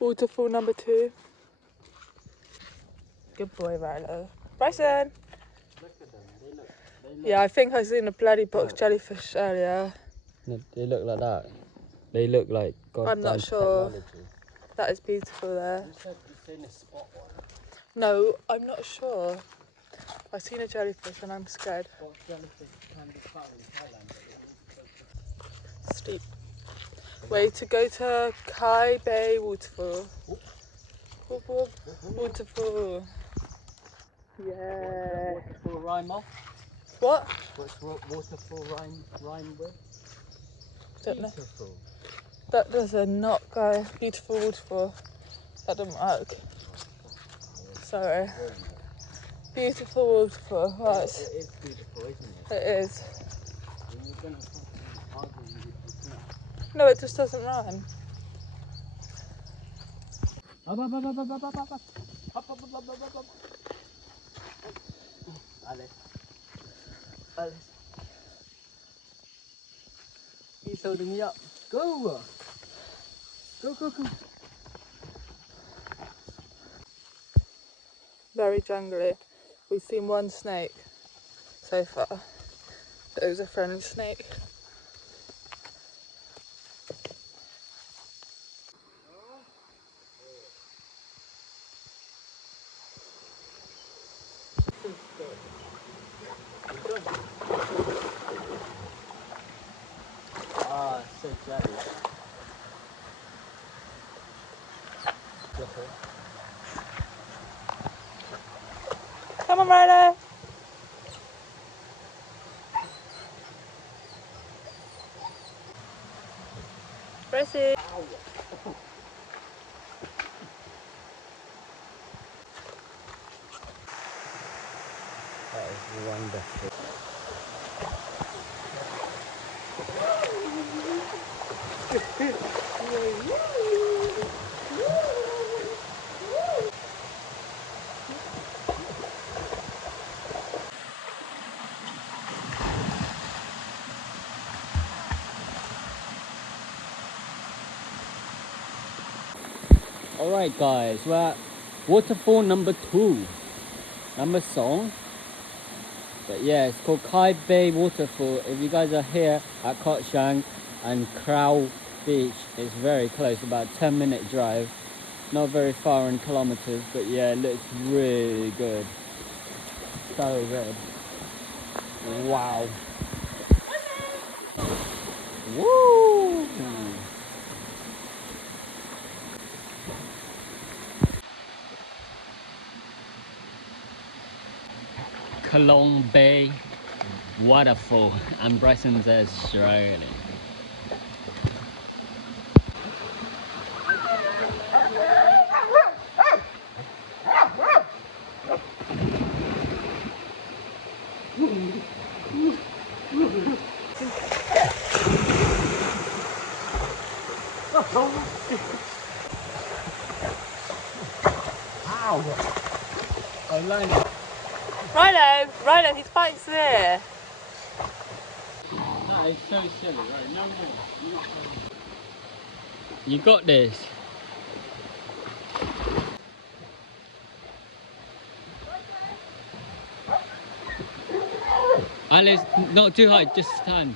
Waterfall number 2. Good boy, Rilo. Bryson! Look at them. They look. Yeah, I think I seen a bloody box jellyfish earlier. No, they look like that. They look like goddamn I'm not sure. technology. That is beautiful there. You said you've seen a spot one. No, I'm not sure. I've seen a jellyfish and I'm scared. What jellyfish can be found in Thailand? Steep. Way to go to Kai Bay Waterfall. Waterfall. Yeah. Waterfall rhyme off? What? What's waterfall rhyme with? Don't know. Beautiful. That does not go. Beautiful waterfall. That doesn't work. Sorry. Beautiful waterfall. Right. It is beautiful, isn't it? It is. When you're gonna fucking argue, it's not. No, it just doesn't rhyme. Alice. Alice. He's holding me up. Go! Go, go, go. Very jungly. We've seen one snake so far. It was a friendly snake. Ah, so jelly. Come on, Ryder. Pressy. That is wonderful. Alright guys, we're at waterfall number 2. Number song. But yeah, it's called Kai Bay Waterfall. If you guys are here at Ko Chang and Crow Beach, it's very close, about 10-minute drive. Not very far in kilometers, but yeah, it looks really good. So good. Wow. Woo! Ko Bay Waterfall, and Bryson's Australian. Ow! I landed. Rhino, his bike's there. That is so silly. Right, no. You got this. Alice, not too high, just stand.